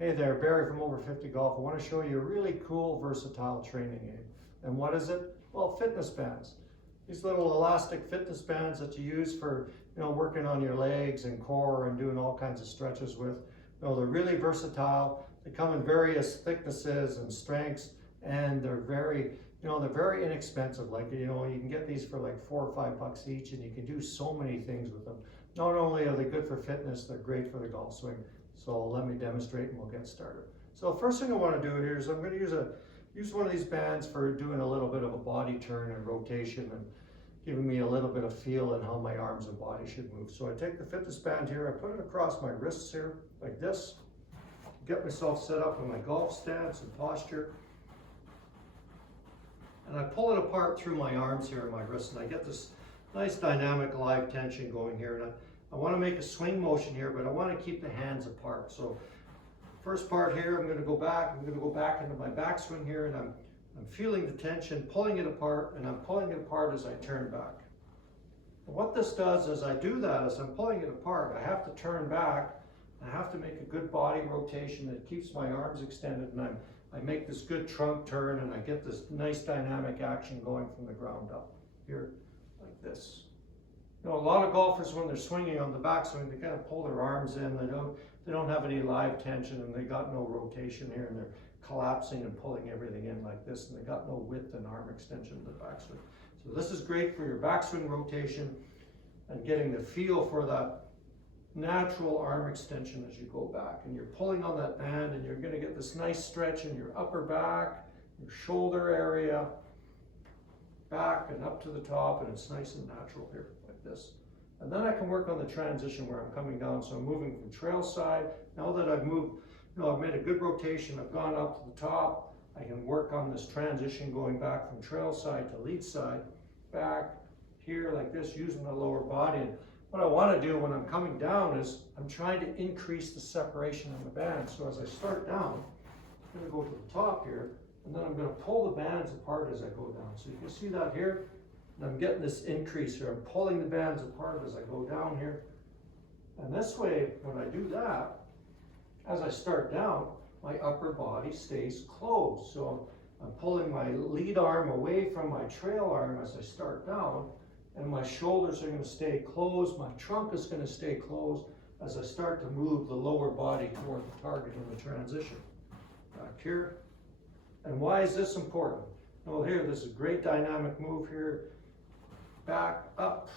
Hey there, Barry from Over 50 Golf. I want to show you a really cool, versatile training aid. And what is it? Well, fitness bands. These little elastic fitness bands that you use for, working on your legs and core and doing all kinds of stretches with. They're really versatile. They come in various thicknesses and strengths, and they're very inexpensive. Like, you can get these for like $4 or $5 each, and you can do so many things with them. Not only are they good for fitness, they're great for the golf swing. So let me demonstrate and we'll get started. So first thing I want to do here is I'm going to use one of these bands for doing a little bit of a body turn and rotation and giving me a little bit of feel in how my arms and body should move. So I take the fitness band here, I put it across my wrists here like this, get myself set up in my golf stance and posture. And I pull it apart through my arms here and my wrists, and I get this nice dynamic live tension going here. And I want to make a swing motion here, but I want to keep the hands apart. So first part here, I'm going to go back into my backswing here, and I'm feeling the tension, pulling it apart, and I'm pulling it apart as I turn back. And what this does as I do that, as I'm pulling it apart, I have to turn back. I have to make a good body rotation that keeps my arms extended, and I make this good trunk turn, and I get this nice dynamic action going from the ground up here like this. A lot of golfers, when they're swinging on the backswing, they kind of pull their arms in. They don't have any live tension, and they got no rotation here, and they're collapsing and pulling everything in like this, and they got no width and arm extension in the backswing. So this is great for your backswing rotation and getting the feel for that natural arm extension as you go back. And you're pulling on that band, and you're going to get this nice stretch in your upper back, your shoulder area, back and up to the top, and it's nice and natural here like this. And then I can work on the transition where I'm coming down. So I'm moving from trail side. Now that I've moved, I've made a good rotation, I've gone up to the top, I can work on this transition going back from trail side to lead side, back here like this, using the lower body. And what I want to do when I'm coming down is I'm trying to increase the separation in the band. So as I start down, I'm going to go to the top here, and then I'm going to pull the bands apart as I go down. So you can see that here, and I'm getting this increase here. I'm pulling the bands apart as I go down here. And this way, when I do that, as I start down, my upper body stays closed. So I'm pulling my lead arm away from my trail arm as I start down, and my shoulders are going to stay closed. My trunk is going to stay closed as I start to move the lower body toward the target in the transition. Back here. And why is this important? Well, here, this is a great dynamic move here. Back, up,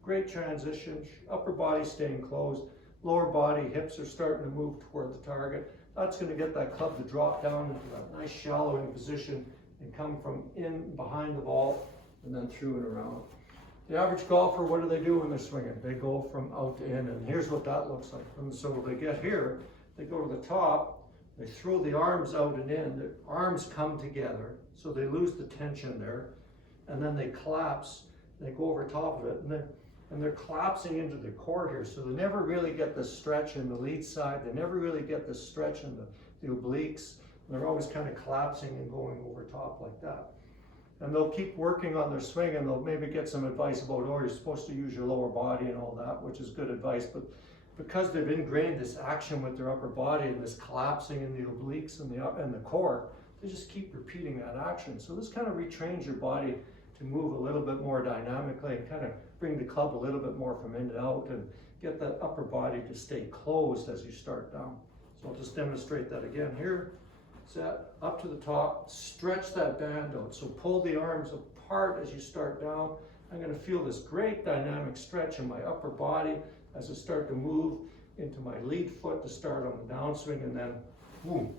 great transition, upper body staying closed, lower body, hips are starting to move toward the target. That's going to get that club to drop down into that nice shallowing position and come from in behind the ball and then through and around. The average golfer, what do they do when they're swinging? They go from out to in, and here's what that looks like. And so they get here, they go to the top, they throw the arms out and in, the arms come together, so they lose the tension there, and then they collapse, they go over top of it, and they're collapsing into the core here, so they never really get the stretch in the lead side, they never really get the stretch in the obliques, they're always kind of collapsing and going over top like that. And they'll keep working on their swing, and they'll maybe get some advice about, oh, you're supposed to use your lower body and all that, which is good advice, but because they've ingrained this action with their upper body and this collapsing in the obliques and the core, they just keep repeating that action. So this kind of retrains your body to move a little bit more dynamically and kind of bring the club a little bit more from in and out and get that upper body to stay closed as you start down. So I'll just demonstrate that again here. Set up to the top, stretch that band out. So pull the arms apart as you start down. I'm going to feel this great dynamic stretch in my upper body as I start to move into my lead foot to start on the downswing, and then boom,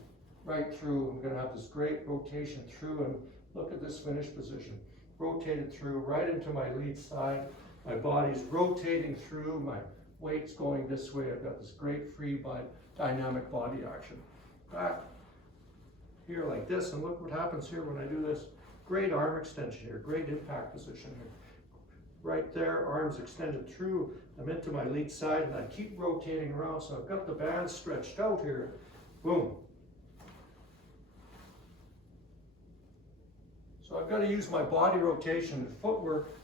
right through. I'm going to have this great rotation through, and look at this finish position. Rotated through right into my lead side. My body's rotating through, my weight's going this way. I've got this great free dynamic body action. Back here like this, and look what happens here when I do this. Great arm extension here, great impact position here. Right there, arms extended through. I'm into my lead side, and I keep rotating around, so I've got the band stretched out here. Boom. So I've got to use my body rotation and footwork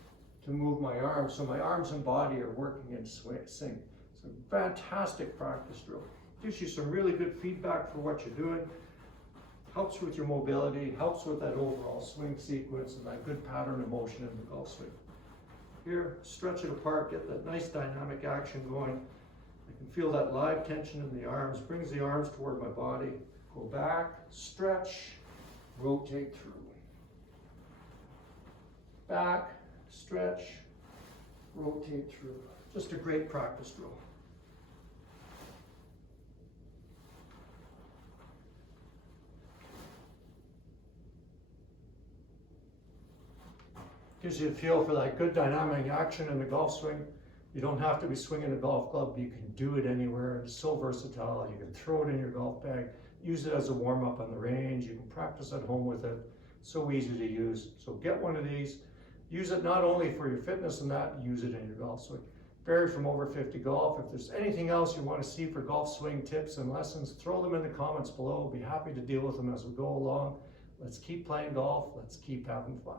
to move my arms, so my arms and body are working in sync. It's a fantastic practice drill. gives you some really good feedback for what you're doing. Helps with your mobility, helps with that overall swing sequence and that good pattern of motion in the golf swing. Here, stretch it apart, get that nice dynamic action going. I can feel that live tension in the arms, brings the arms toward my body. Go back, stretch, rotate through. Back, stretch, rotate through. Just a great practice drill. Gives you a feel for that good dynamic action in the golf swing. You don't have to be swinging a golf club. You can do it anywhere. It's so versatile. You can throw it in your golf bag, use it as a warm-up on the range. You can practice at home with it. So easy to use. So get one of these. Use it not only for your fitness and that, use it in your golf swing. Barry from Over 50 Golf. If there's anything else you want to see for golf swing tips and lessons, throw them in the comments below. I'll be happy to deal with them as we go along. Let's keep playing golf. Let's keep having fun.